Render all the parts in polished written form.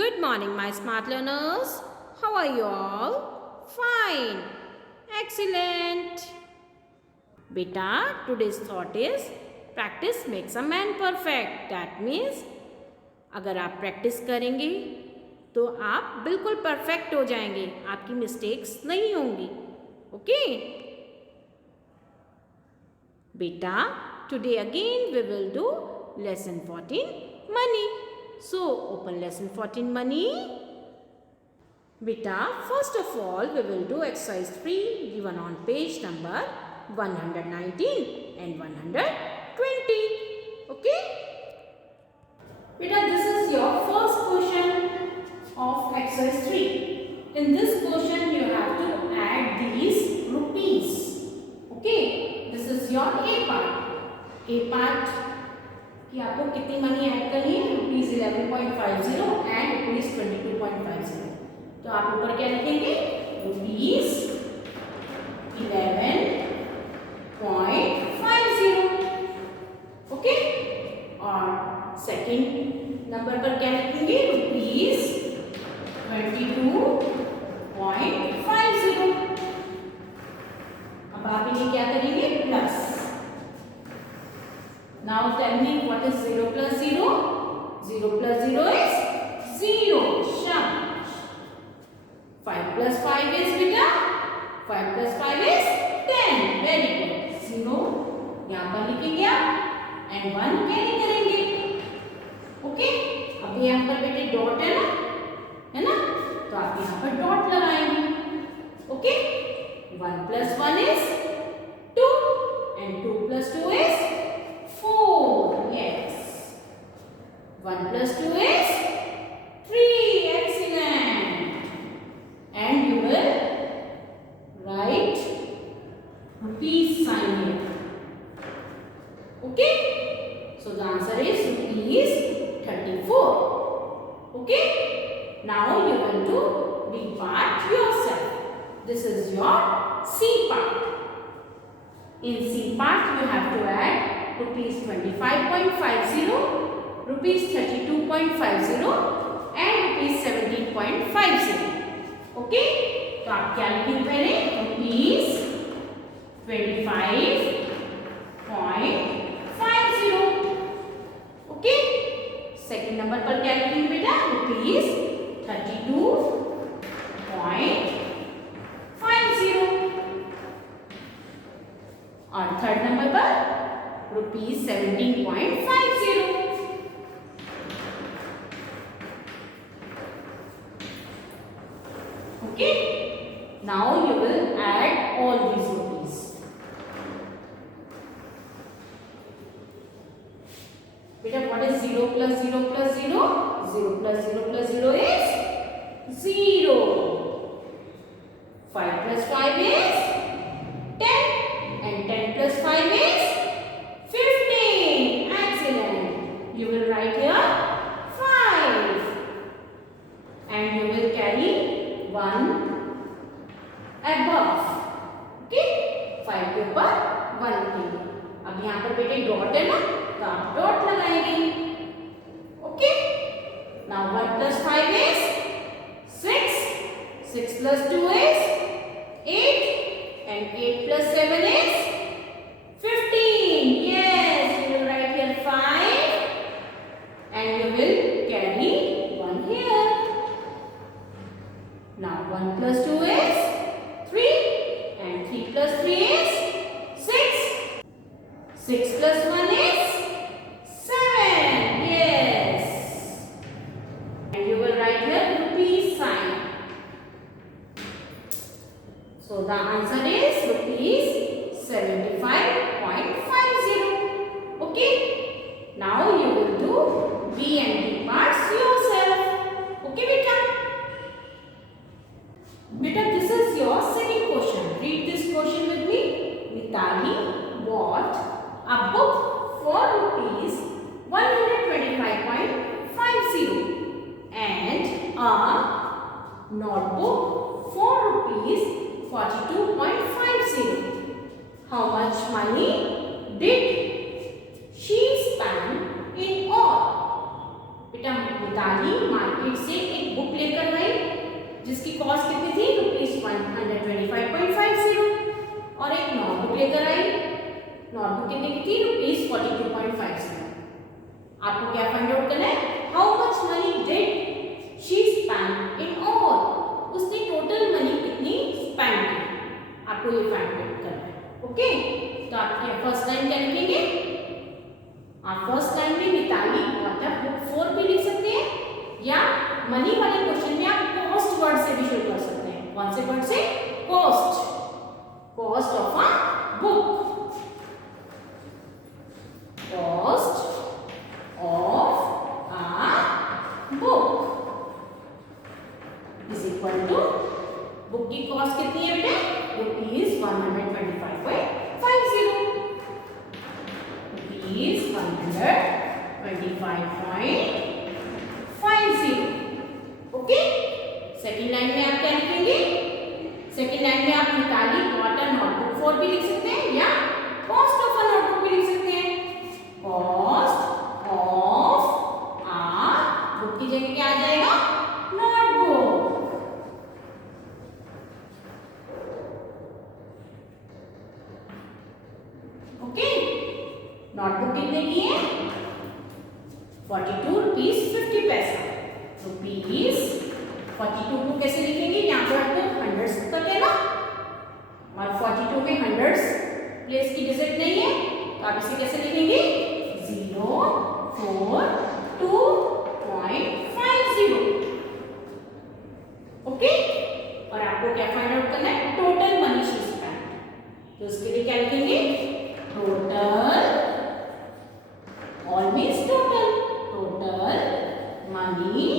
Good morning, my smart learners. How are you all? Fine. Excellent. Beta, today's thought is practice makes a man perfect. That means अगर आप practice करेंगे तो आप बिल्कुल perfect हो जाएंगे, आपकी मिस्टेक्स नहीं होंगी. ओके बेटा, today again we will do lesson 14 money. So open lesson 14 money. Beta, first of all we will do exercise 3 given on page number 119 and 120. Okay? Beta, this is your first question of exercise 3. In this question you have to add these rupees. Okay? This is your A part. A part कि आपको कितनी money add करनी है, rupees 11.50 and rupees 22.50. तो आप ऊपर क्या लिखेंगे, रुपीज 11.50. ओके, और सेकंड नंबर पर क्या लिखेंगे, रुपीज 22.50. अब आप इन्हें क्या करेंगे, plus. Now tell me what is 0 plus 0? 0 plus 0 is 0. Shabash. 5 plus 5 is beta? 5 plus 5 is 10. Very good. 0 यहाँ पर लिखेंगे आप and 1 कैरी करेंगे. ओके, अब यहाँ पर बेटे डॉट है ना, तो आप यहाँ पर डॉट लगाएंगे. Okay, 1 plus 1 is 2 and 2 plus 2 is 4. Yes. 1 plus 2 is 3. Excellent. And you will write rupees sign here. Okay. So the answer is rupees 34. Okay. Now you will do B part yourself. This is your C part. In C part you have to add rupees 25.50, rupees 32.50 and rupees 17.50. Okay, तो आप क्या लिखेंगे पहले, rupees 25.50. Okay, second number पर क्या लिखेंगे बेटा, rupees 32.50. और थर्ड नंबर पर rupees 17.50. Okay, now you will add all these rupees. Beta, what is 0 plus 0 plus 0? 0 plus 0 plus 0 is 0. 5 plus 5 is 10 and 10 plus 5 is 15. Excellent. You will write here 5 and you will carry 1 above. Okay, 5 के ऊपर 1 लिखेंगे. अब यहाँ पर बेटे dot है ना, तो आप डॉट लगाएंगे. Okay, now 1 plus 5 is 6. 6 plus 2 is 8 and 8 plus 7 is 15. Yes, you will write here 5 and you will carry 1 here. Now 1 plus 2 is 3 and 3 plus 3 is 6. 6 plus 1 is 7. Yes. And you will write here rupees sign. So the answer is rupees 75.50. Okay. Now you will do B and D parts yourself. Okay, beta. Beta, this is your second question. Read this question with me. Mitali bought a book for rupees 125.50 and a notebook for rupees 42.50. How much money did she spend in all? बेटा Mitali market से आपको क्या find out करना है, how much money did she spend in all, उसने total money कितनी spend की, आपको ये फाइंड आउट करना है। ओके, तो आप क्या फर्स्ट लाइन क्या लिखेंगे, आप फर्स्ट लाइन में मिताली मतलब बुक 4 भी लिख सकते हैं, या मनी वाले क्वेश्चन में आप कॉस्ट वर्ड से भी शुरू कर सकते हैं। कौन से वर्ड से, cost, cost of a book, cost of a book is equal to, book की कॉस्ट कितनी है बेटा, rupees 125.50, rupees 125.50। Okay, second line में आप क्या लिखेंगे, सेकेंड लाइन में आप मिताली वाटर नोटबुक 4 भी लिख सकते हैं, या कॉस्ट ऑफ अ नोटबुक भी लिख सकते हैं। कॉस्ट ऑफ अ बुक की जगह क्या आ जाएगा, नोटबुक। ओके, नोटबुक कितने की है, 42 रुपीज 50 पैसा, रुपीज 42 को कैसे लिखेंगे, यहाँ पर तो हंड्रेड्स तक है ना, और 42 में हंड्रेड्स प्लेस की डिजिट नहीं है, तो आप इसे कैसे लिखेंगे, 042.50। ओके, और आपको क्या फाइंड आउट करना है, टोटल मनी शी स्पेंड, तो उसके लिए क्या लिखेंगे, total, all means total, total money,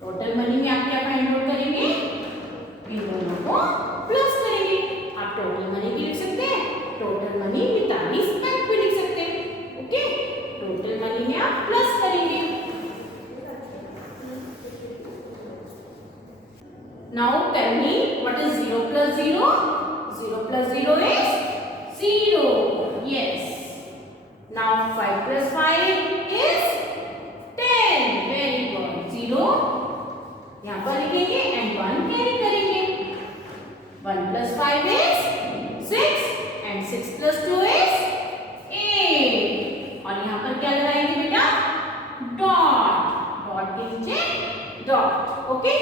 total money में आप क्या फाइंड आउट करेंगे, इन दोनों को प्लस करेंगे। आप टोटल मनी भी लिख सकते हैं, टोटल मनी मिताली स्पेंड भी लिख सकते हैं। ओके, टोटल मनी में आप प्लस करेंगे। Now tell me what is 0 plus 0, 0 plus 0 is 0, yes। now 5 plus 5 is 10, very good, 0 यहाँ पर लिखेंगे एंड 1 कैरी करेंगे, 1 plus 5 is 6 and 6 plus 2 is 8, और यहाँ पर क्या लगाएंगे बेटा, डॉट, डॉट के नीचे dot. Okay,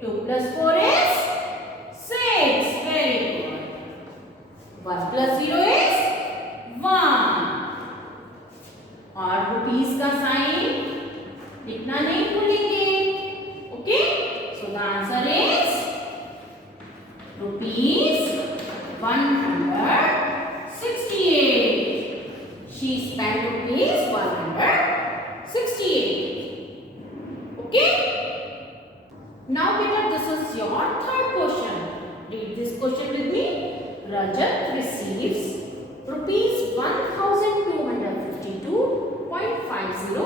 2 plus 4 is 6, very good, 1 plus 0 is 1, और रुपीस का साइन लिखना नहीं भूलेंगे। Okay, so the answer is rupees 168, she spend rupees 168। Okay, now beta this is your third question, read this question with me। Rajat receives rupees 1252.50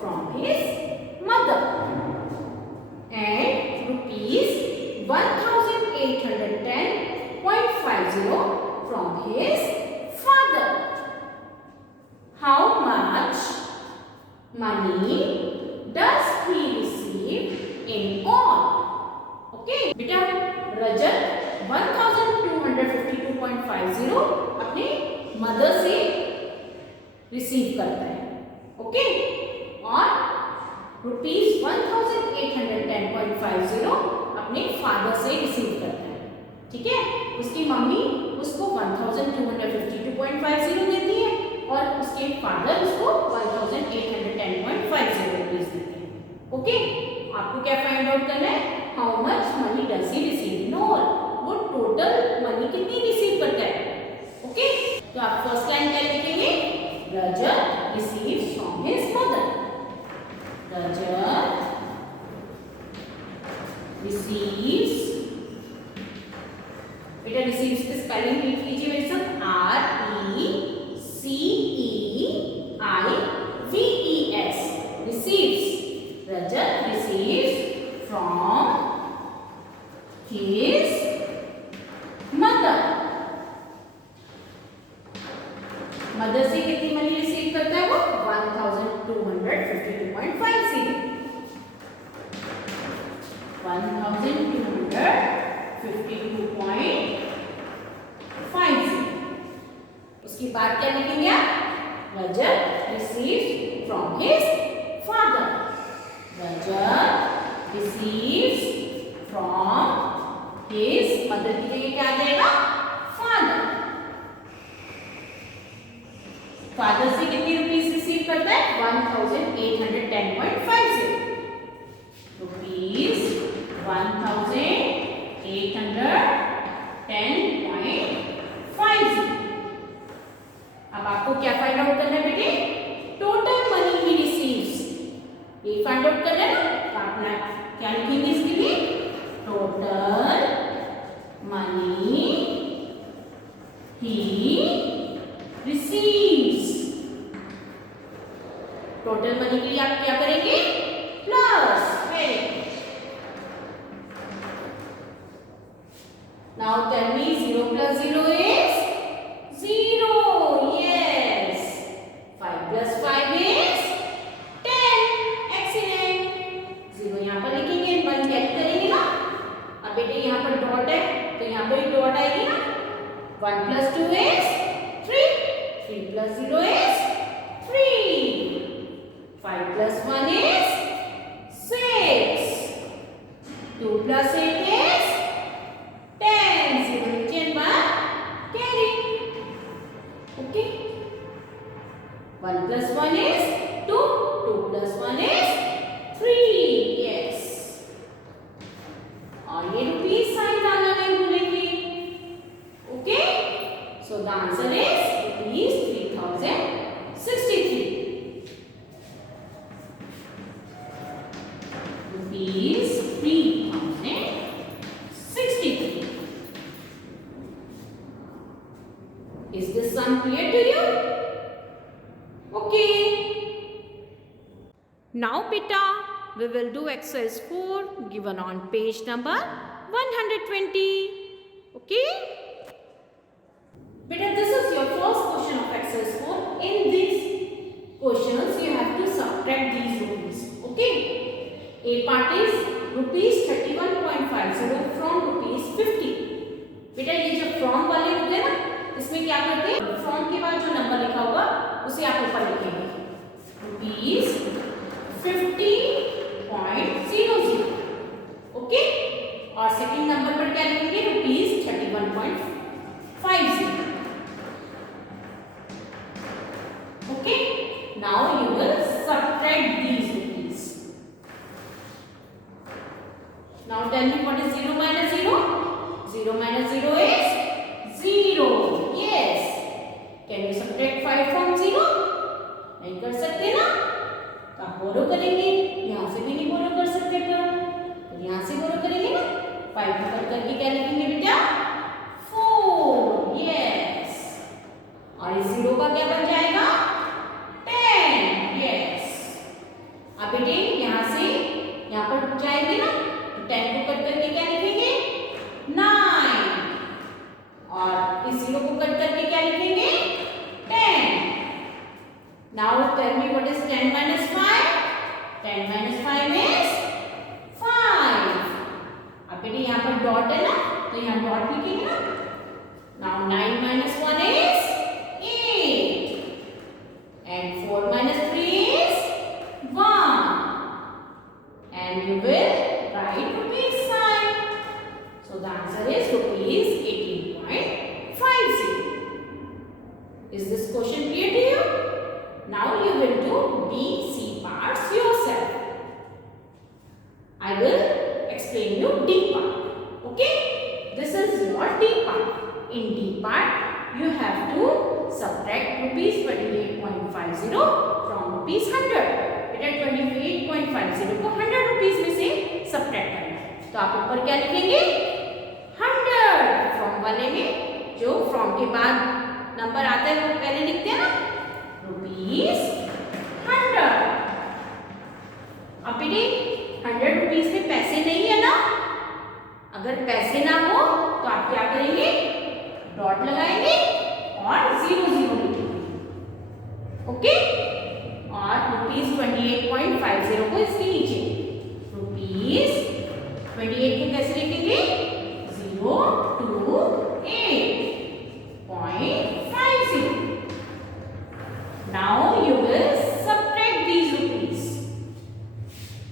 from his mother and rupees 1810.50 from his father. How much money does he receive in all? Okay, बेटा रजत 1252.50 अपने mother से receive करता है। Okay, और rupees 1810.50 अपने father से receive करता है। ठीक है, उसकी मम्मी उसको 1252.50 देती है और उसके फादर उसको 1810.50 रुपीज देते हैं। ओके, आपको क्या फाइंड आउट करना है, how much money does he receive in all, वो टोटल मनी कितनी रिसीव करता है। ओके, तो आप फर्स्ट लाइन क्या लिखेंगे, Rajat receives from his mother, Rajat receives, बेटा रिसीव्स की स्पेलिंग लिख लीजिए मेरे साथ, RECEIVES, receives, Rajat receives from his mother, mother से कितनी मनी रिसीव करता है वो, 1252.50, 1252.50। उसके बाद क्या लिखेंगे आप, Rajat receives from his father. Rajat receives from his mother की जगह क्या आ जाएगा? Father. फादर से कितनी रुपीस रिसीव करता है? 1810.50 रुपीस 1810.50। अब आपको क्या फाइंड आउट करना है बेटे? टोटल मनी ही रिसीव्स, ये फाइंड आउट करना है ना। तो आप क्या लिखेंगे इसके लिए? Total money she receives. Total money के लिए आप क्या करेंगे? Plus. Now tell me 0 plus 0 is 0. Yes. 5 plus 5 is 10. Excellent. 0 यहाँ पर लिखेंगे, 1 कैरी करेंगे ना। अब बेटे यहाँ पर डॉट है तो यहाँ पर भी डॉट आएगी ना। 1 plus 2 is 3. 3 plus 0 is 3. 5 plus 1 is 6. 2 plus 8 is 10. 0 and 1 carry. Okay. 1 plus 1 is 2. 2 plus 1 is 3. Yes. और ये रुपीस साइन डालना नहीं भूलेंगे। Okay. So the answer is rupees 3063. Rupees 3063. Is this sum clear to you? Okay. Now beta, we will do exercise 4 given on page number 120. Okay. Beta, this is your first question of exercise 4. In these questions, you have to subtract these rupees. Okay. A part is rupees 31.50 from rupees 50. बेटा ये जो from वाले होते हैं ना, इसमें क्या करते हैं? from के बाद जो नंबर लिखा होगा उसे आप ऊपर लिखेंगे। रुपीस 50.00। ओके। और सेकंड नंबर पर क्या लिखेंगे? Rupees 31.50। Okay. Now you will subtract these rupees. Now tell me what is 0 minus 0? 0 minus 0 is 0. Yes. Can you subtract 5 from 0? नहीं कर सकते ना। तो आप बोरो करेंगे, यहाँ से भी नहीं बोरो कर सकते पर तो यहाँ से बोरो करेंगे ना। 5 ऊपर करके क्या लिखेंगे बेटा? 4. Yes. और इस 0 का क्या बन जाएगा? 10. Yes. अब बेटे यहाँ से यहाँ पर जाएंगे ना, तो 10 को कट करके क्या लिखेंगे? 9। और इस 0 को कट करके क्या लिखेंगे? 10. Now tell me what is 10 minus 5? 10 minus 5 is 5. अब बेटे यहाँ पर डॉट है ना, तो यहाँ डॉट लिखेंगे ना। Now 9 minus 1 is 8. And 4 minus 3 is 1. And you will write rupees sign. So the answer is rupees 18.50. Is this question clear to you? Now you will do B, C parts yourself. I will explain you D part. Okay? This is your D part. In D part, you have to subtract rupees 28.50 from rupees 100. बेटा 28.50 को 100 rupees में से subtract करना है। तो आप ऊपर क्या लिखेंगे? 100। फ्रॉम वाले में जो फ्रॉम के बाद नंबर आता है वो पहले लिखते हैं ना, रुपीस 100। अब बेटे 100 रुपीस में पैसे नहीं है ना। अगर पैसे ना हो तो आप क्या करेंगे? डॉट लगाएंगे और 0 0 लिखेंगे। ओके। और रुपीस 28.50 को इसके नीचे रुपीस 28 को कैसे लिखेंगे? 028.50। Now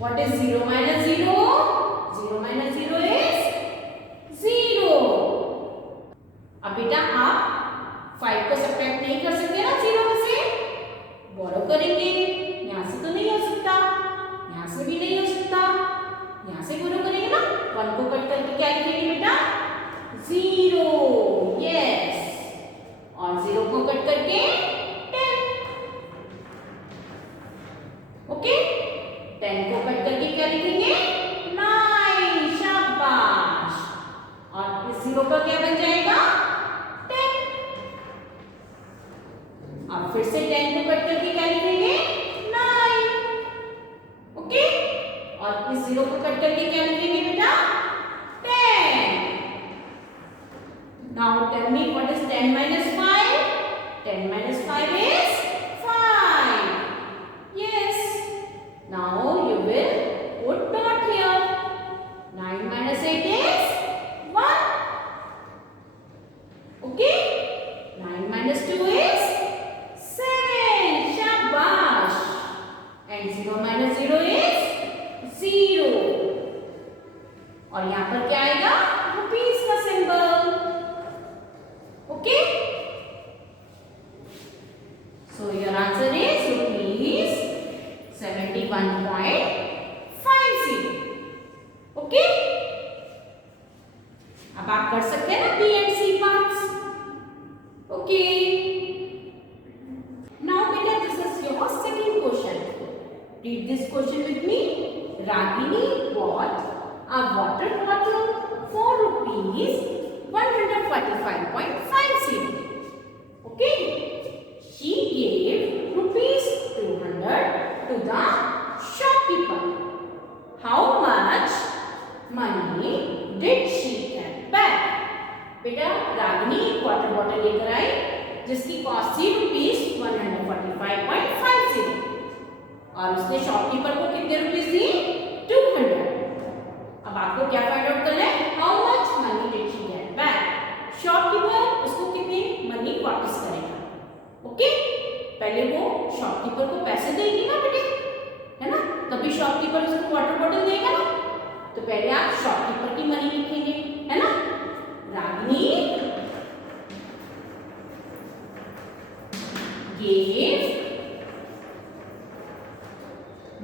What is 0 minus 0? 0 minus 0 is 0. अब बेटा आप 5 को सब्ट्रैक्ट नहीं कर सकते ना 0 में से, बोरो करेंगे। यहाँ से तो नहीं हो सकता, यहाँ से भी नहीं हो सकता, यहाँ से बोरो करेंगे ना। 1 को कट करके क्या लिखेंगे बेटा? 0, यस। और 0 को कट करके 10, ओके। 10 को कट करके क्या लिखेंगे? 9, शाबाश। और इस 0 का क्या बन जाएगा? 10। अब फिर से 10 को कट करके क्या लिखेंगे? 9, ओके। और इस 0 को कट करके क्या लिखेंगे बेटा? 10। Now tell me what is 10 minus 5? 10 minus 5 is 5. Yes. Now you will put dot here. 9 minus 8 is 1. Okay. 9 minus 2 is 7. Shabash. And 0 minus 0 is 0. और यहाँ पर क्या आएगा? रुपीस का symbol. Okay. So your answer is rupees 71.50. Okay. अब आप कर सकते हैं ना B and C parts. Okay. Now beta, this is your second question. Read this question with me. Ragini bought a water bottle for rupees 145.50. Okay. She gave rupees 200 to the shopkeeper. How much money did she get back? बेटा रागिनी एक water bottle लेकर आई जिसकी cost थी rupees 145.50 और उसने shopkeeper को कितने rupees दी? 200। अब आपको क्या फाइंड आउट करना है? How much money did she get back? Shopkeeper उसको कितनी मनी वापस करेगा? ओके। पहले वो शॉपकीपर को पैसे देगी ना बेटे, है ना, तभी शॉपकीपर उसको वाटर बॉटल देगा ना। तो पहले आप शॉपकीपर की मनी लिखेंगे, है ना। Ragini gave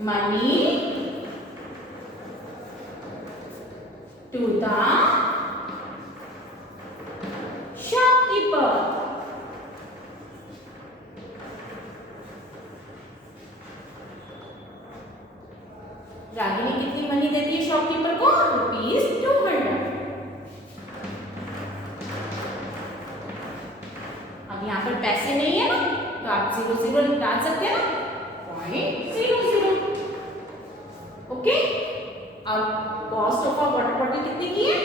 money to the shopkeeper. Ragini कितनी मनी देती है शॉपकीपर को? रुपीस 200। अब यहाँ पर पैसे नहीं है ना, तो आप 0 डाल सकते हैं ना, 0.00। ओके। अब cost of a water bottle कितने की है?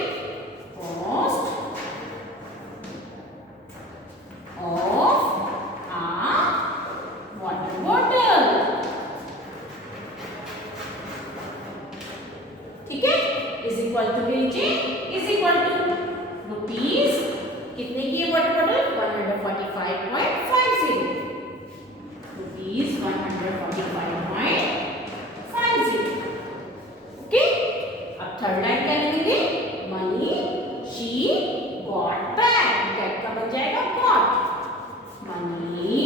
Cost of a water bottle, ठीक है, इज इक्वल टू नीचे इज इक्वल टू रुपीस कितने की है वाटर बॉटल? 145.50 रुपीस 145.50। ओके। अब थर्ड लाइन क्या लिखेंगे? Money she got back. Get का बन जाएगा got. Money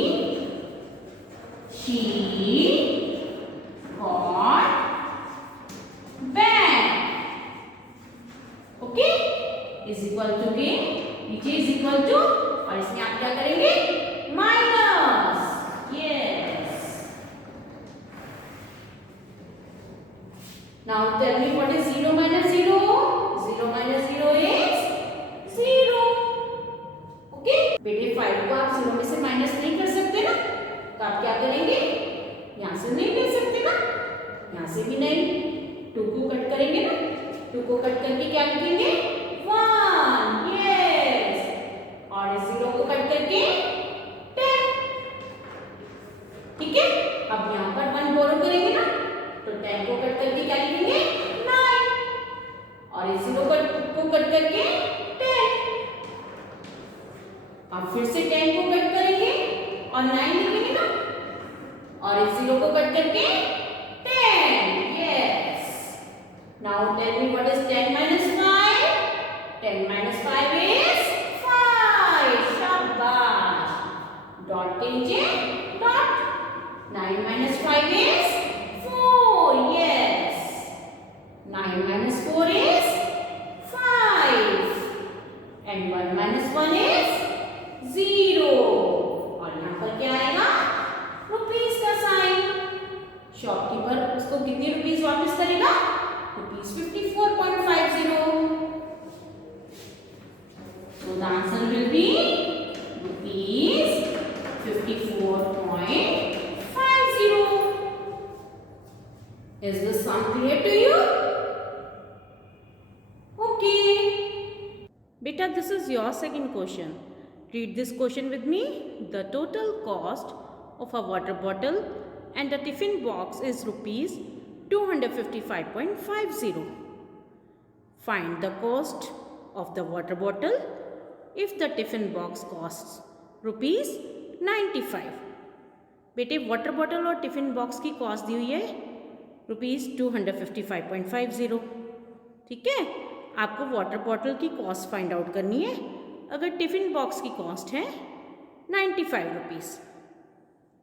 she got back. Okay. Is equal to के नीचे इज इक्वल टू और इसमें आप क्या करेंगे? Minus. Yes. Now tell me what is 0 minus 0? 0 minus 0 is 0। Okay. बेटे 5 को आप 0 में से माइनस नहीं कर सकते ना, तो आप क्या करेंगे? यहां से नहीं कर सकते ना, यहां से भी नहीं। 2 को कट करेंगे ना, 2 को कट करके क्या लिखेंगे? 1। यस। और इस 0 को कट करके 10। ठीक है। अब यहाँ पर 1 बोरो करेंगे ना, तो 10 को कट करके क्या लिखेंगे? 9। और इस 0 को कट करके 10। अब फिर से 10 को कट करेंगे और 9 लिखेंगे ना, और इस 0 को कट करके 10। यस। उसको कितनी रुपीज वापस करेगा? ₹54.50. So the answer will be ₹54.50. Is the sum clear to you? Okay. Beta, this is your second question. Read this question with me. The total cost of a water bottle and a tiffin box is ₹255.50. Find the cost of the water bottle if the tiffin box costs ₹95. बेटे water bottle और tiffin box की cost दी हुई है ₹255.50. ठीक है, आपको water bottle की cost find out करनी है. अगर टिफिन बॉक्स की कॉस्ट है ₹95.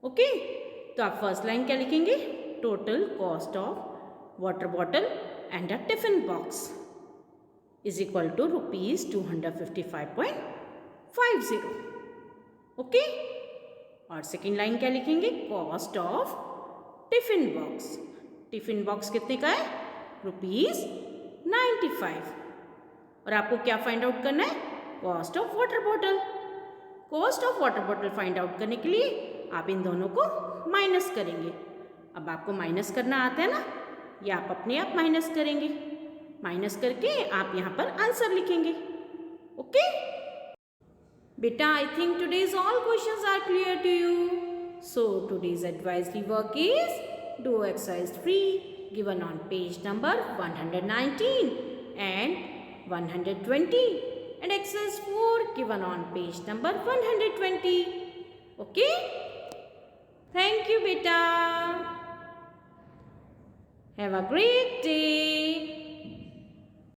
ओके, तो आप फर्स्ट लाइन क्या लिखेंगे? Total cost of water bottle and a tiffin box is equal to ₹255.50. Okay, और सेकेंड लाइन क्या लिखेंगे? Cost of tiffin box. Tiffin box कितने का है? ₹95. और आपको क्या फाइंड आउट करना है? Cost of water bottle. Cost of water bottle find out करने के लिए आप इन दोनों को माइनस करेंगे. अब आपको माइनस करना आता है ना, या आप अपने आप माइनस करेंगे. माइनस करके आप यहाँ पर आंसर लिखेंगे. ओके बेटा, I think today's all questions are clear to you. So today's advisory work is do exercise 3 given on page number 119 and 120 and exercise 4 given on page number 120. Okay? Thank you beta. Have a great day.